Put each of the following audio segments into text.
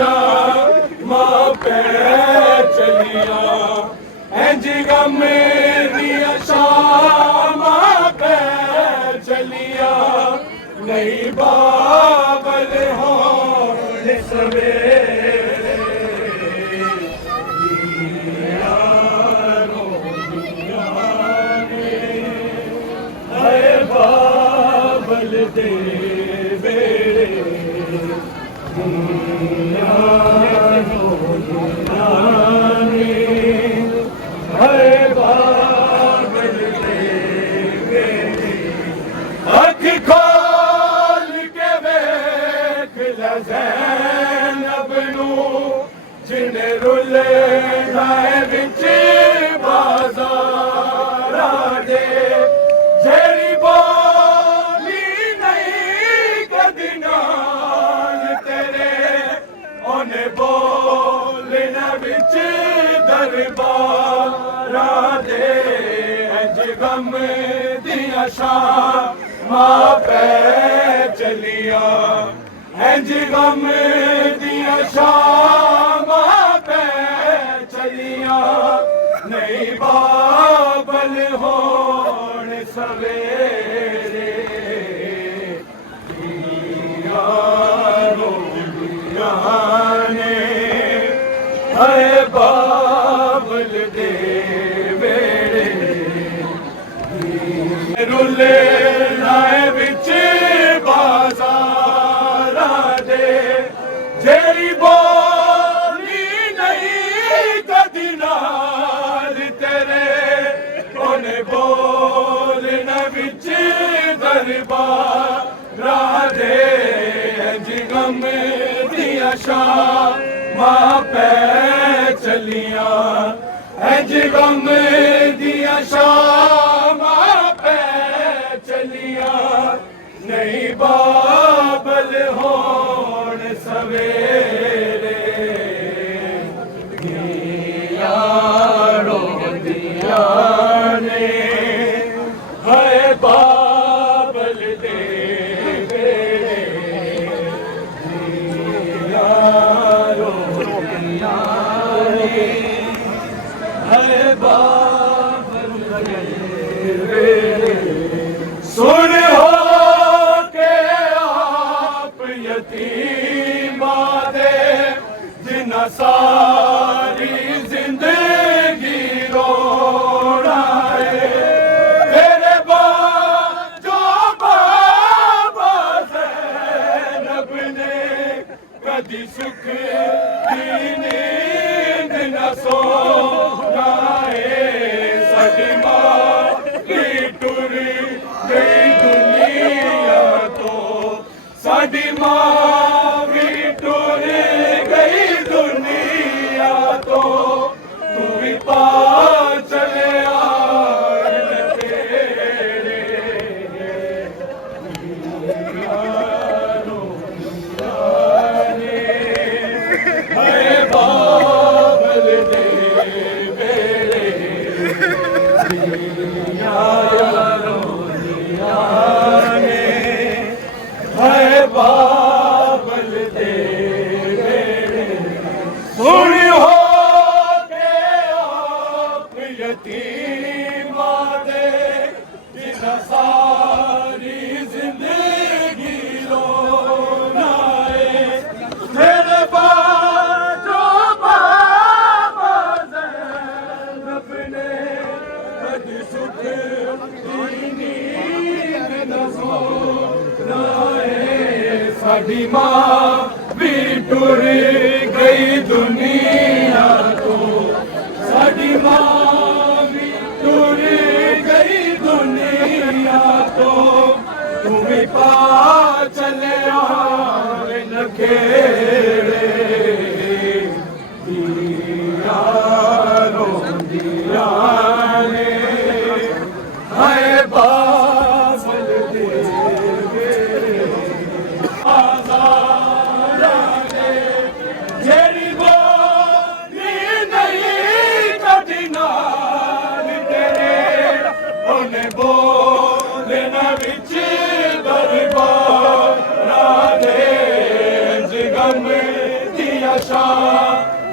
शामां पै चलियां इंज गम दियां शामां पै चलियां नहीं बाबल होण सवेरे बाबल दे बेड़े बाबल दे बेड़े अख खोल के वेख लै ज़ैनब नूं जिने रुले है विच बाज़ारा दे जेड़ी बोली नहीं कदी नाल तेरे ओने बोलना विच दरबारा दे इंज गम दियां शामां पै चलियां इंज गम दियां शामां पै चलियां नहीं बाबल होण सवेरे ने है बाबल दे बेड़े रुले लाए बिच बाज़ारा दे जेड़ी बोली नहीं कदी नाल तेरे ओने बोलना विच दरबारा दे इंज गम दियां शामां पै चलियां इंज गम दियां शामां पै चलियां नहीं बाबल होण सवेरे रोंदियां ने है बाबल दे बेड़े रोंदियां ने है बाबल दे बेड़े सुन हो के आप यतीमां दे जिन्हां सारी जिंदगी रोना है तेरे जो बाबा ज़ैनब ने कदी सुख दी नींद न सोना है साडी मां भी टुर गई दुनिया तो साडी मां भी टुर गई दुनिया तो तू भी पा चले तेरे है बाबल दे बेड़े है बाबल दे बेड़े सुन हो के आप यतीमां दे जिन्हां सारी जिंदगी रोना है तेरे जो बाबा ज़ैनब ने कदी सुख दी नींद न सोना है साडी मां भी टुर गई दुनिया तो साडी मां भी टुर गई दुनिया तो तू भी पा चले नखेड़े दिया रोंदियां ने है बाबल दे बेड़े बाज़ारा दे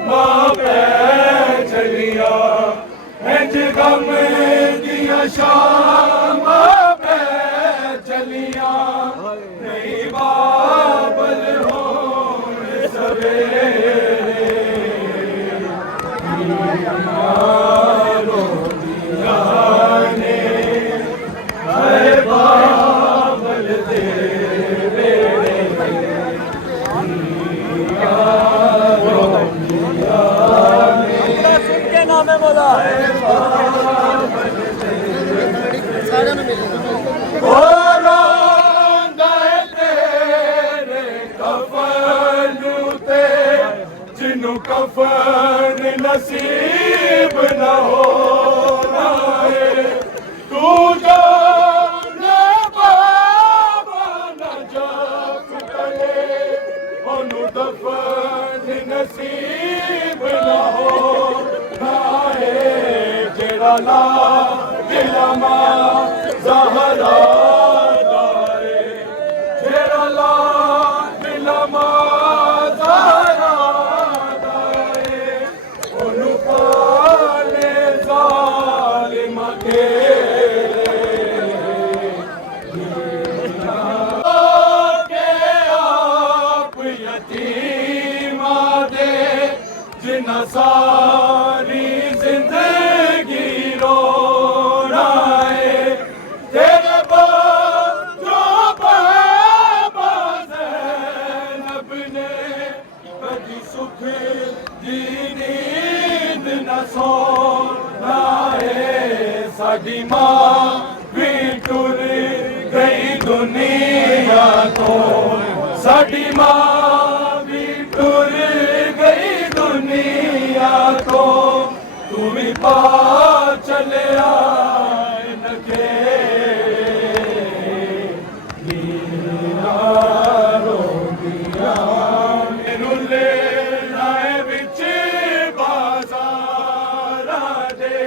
ਮਾਂ ਪੈ ਚਲੀਆਂ ਇੰਜ ਗਮ ਦੀਆਂ ਸ਼ਾਮਾਂ ਪੈ ਚਲੀਆਂ ਨਹੀਂ ਬਾਬਲ ਹੋਣ ਸਵੇਰੇ कफन नसीब न होना है तू जाने बाबा न जप करे ओनू दफन नसीब न होना है जेड़ा ला दिलमा ज़हरा दाए जेड़ा ला दिलमा सारी जिंदगी रोना है तेरे बच्चों बाबा ज़ैनब ने कभी सुख दी नींद न सोना है साडी माँ भी टुर गई दुनिया तो साडी माँ भी टुर गई दुनिया को तू भी पा चले इनके रुले लाए बिच बाजारा दे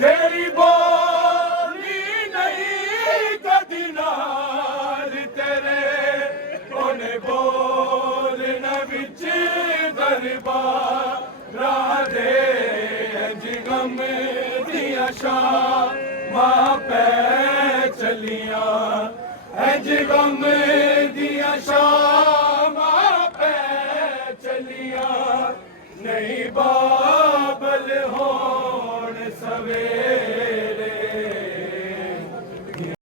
जेरी बोली नहीं कदी नाल तेरे ओने बोलना बिच दरबार राधे इंज गम दिया शामां पै चलियां इंज गम